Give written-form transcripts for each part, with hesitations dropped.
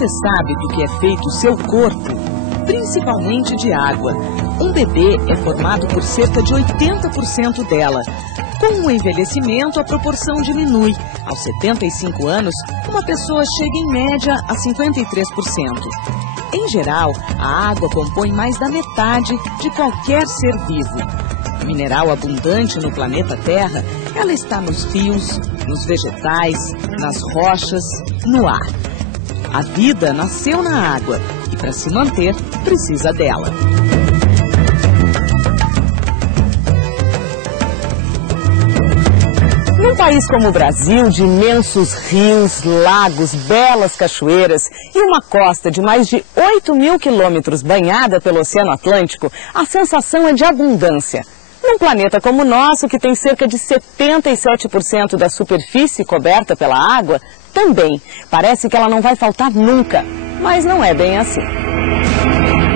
Você sabe do que é feito o seu corpo? Principalmente de água. Um bebê é formado por cerca de 80% dela. Com o envelhecimento, a proporção diminui. Aos 75 anos, uma pessoa chega em média a 53%. Em geral, a água compõe mais da metade de qualquer ser vivo. Mineral abundante no planeta Terra, ela está nos rios, nos vegetais, nas rochas, no ar. A vida nasceu na água e, para se manter, precisa dela. Num país como o Brasil, de imensos rios, lagos, belas cachoeiras e uma costa de mais de 8.000 quilômetros banhada pelo Oceano Atlântico, a sensação é de abundância. Num planeta como o nosso, que tem cerca de 77% da superfície coberta pela água, também parece que ela não vai faltar nunca, mas não é bem assim.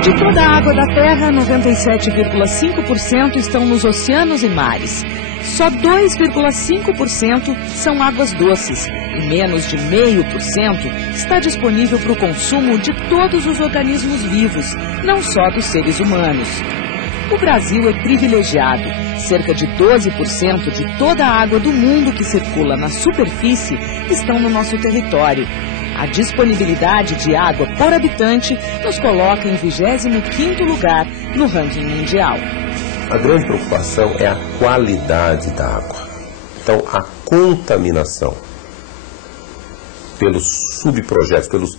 De toda a água da Terra, 97,5% estão nos oceanos e mares. Só 2,5% são águas doces e menos de 0,5% está disponível para o consumo de todos os organismos vivos, não só dos seres humanos. O Brasil é privilegiado. Cerca de 12% de toda a água do mundo que circula na superfície estão no nosso território. A disponibilidade de água por habitante nos coloca em 25º lugar no ranking mundial. A grande preocupação é a qualidade da água. Então, a contaminação pelos subprojetos, pelos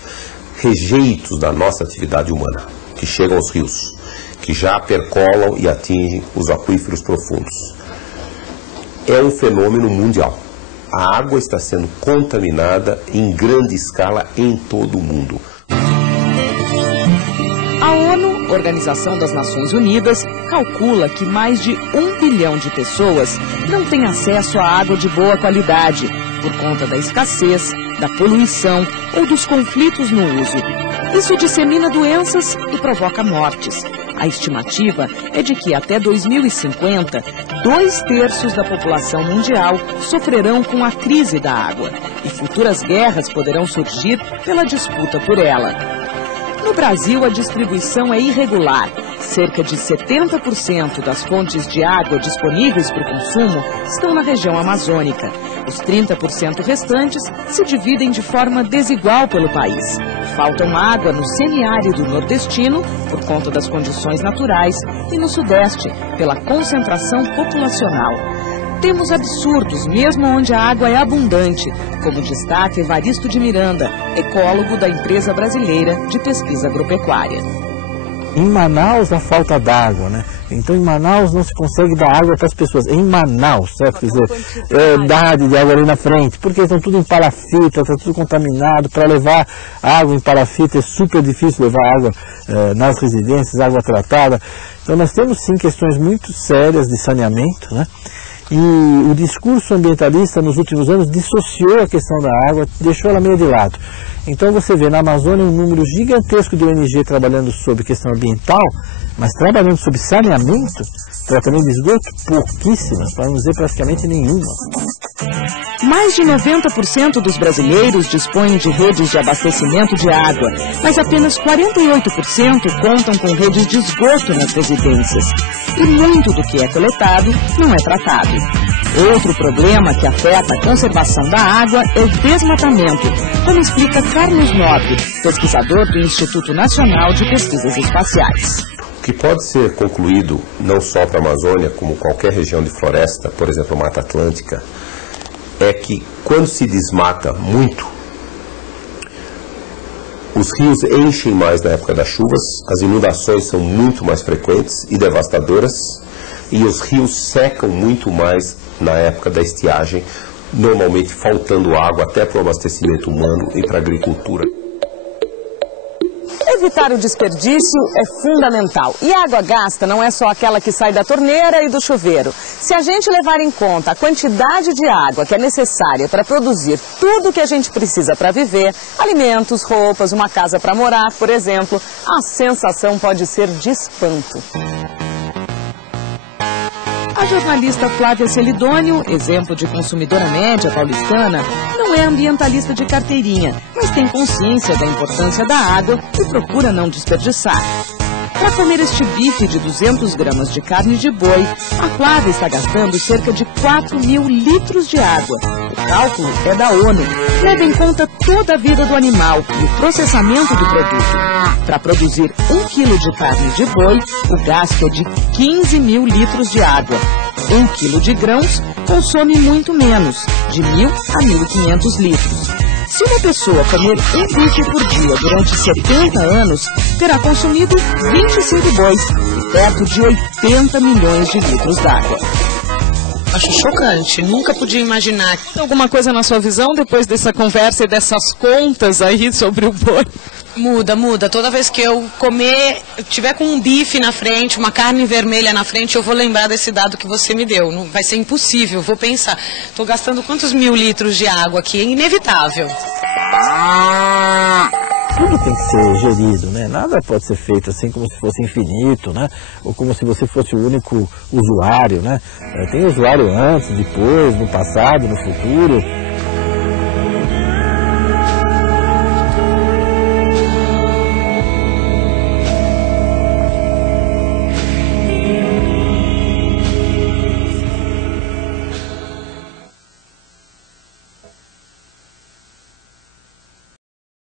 rejeitos da nossa atividade humana, que chegam aos rios, que já percolam e atingem os aquíferos profundos, é um fenômeno mundial. A água está sendo contaminada em grande escala em todo o mundo. A ONU, Organização das Nações Unidas, calcula que mais de 1 bilhão de pessoas não têm acesso à água de boa qualidade por conta da escassez, da poluição ou dos conflitos no uso. Isso dissemina doenças e provoca mortes. A estimativa é de que até 2050, 2/3 da população mundial sofrerão com a crise da água e futuras guerras poderão surgir pela disputa por ela. No Brasil, a distribuição é irregular. Cerca de 70% das fontes de água disponíveis para o consumo estão na região amazônica. Os 30% restantes se dividem de forma desigual pelo país. Faltam água no semiárido nordestino, por conta das condições naturais, e no sudeste, pela concentração populacional. Temos absurdos, mesmo onde a água é abundante, como destaca Evaristo de Miranda, ecólogo da empresa brasileira de pesquisa agropecuária. Em Manaus a falta d'água, né? Então em Manaus não se consegue dar água para as pessoas. Em Manaus, certo? Quer dizer, idade de água ali na frente, porque estão tudo em palafita, está tudo contaminado. Para levar água em palafita é super difícil levar água nas residências, água tratada. Então nós temos sim questões muito sérias de saneamento, né? E o discurso ambientalista nos últimos anos dissociou a questão da água, deixou ela meio de lado. Então você vê na Amazônia um número gigantesco de ONG trabalhando sobre questão ambiental, mas trabalhando sobre saneamento, tratamento de esgoto, pouquíssimas, para não dizer praticamente nenhuma. Mais de 90% dos brasileiros dispõem de redes de abastecimento de água, mas apenas 48% contam com redes de esgoto nas residências. E muito do que é coletado não é tratado. Outro problema que afeta a conservação da água é o desmatamento, como explica Carlos Nobre, pesquisador do Instituto Nacional de Pesquisas Espaciais. O que pode ser concluído não só para a Amazônia, como qualquer região de floresta, por exemplo, Mata Atlântica, é que quando se desmata muito, os rios enchem mais na época das chuvas, as inundações são muito mais frequentes e devastadoras, e os rios secam muito mais na época da estiagem, normalmente faltando água até para o abastecimento humano e para a agricultura. Evitar o desperdício é fundamental. E a água gasta não é só aquela que sai da torneira e do chuveiro. Se a gente levar em conta a quantidade de água que é necessária para produzir tudo o que a gente precisa para viver, alimentos, roupas, uma casa para morar, por exemplo, a sensação pode ser de espanto. A jornalista Flávia Celidônio, exemplo de consumidora média paulistana, não é ambientalista de carteirinha, mas tem consciência da importância da água e procura não desperdiçar. Para comer este bife de 200 gramas de carne de boi, a Flávia está gastando cerca de 4.000 litros de água. O cálculo é da ONU, leva em conta toda a vida do animal e o processamento do produto. Para produzir 1 quilo de carne de boi, o gasto é de 15.000 litros de água. 1 quilo de grãos consome muito menos, de 1.000 a 1.500 litros. Se uma pessoa comer um bife por dia durante 70 anos, terá consumido 25 bois e perto de 80 milhões de litros d'água. Acho chocante, nunca podia imaginar. Alguma coisa na sua visão depois dessa conversa e dessas contas aí sobre o boi? Muda. Toda vez que eu tiver com um bife na frente, uma carne vermelha na frente, eu vou lembrar desse dado que você me deu. Não, vai ser impossível, vou pensar. Estou gastando quantos 1.000 litros de água aqui? É inevitável. Tudo tem que ser gerido, né? Nada pode ser feito assim como se fosse infinito, né? Ou como se você fosse o único usuário, né? Tem usuário antes, depois, no passado, no futuro.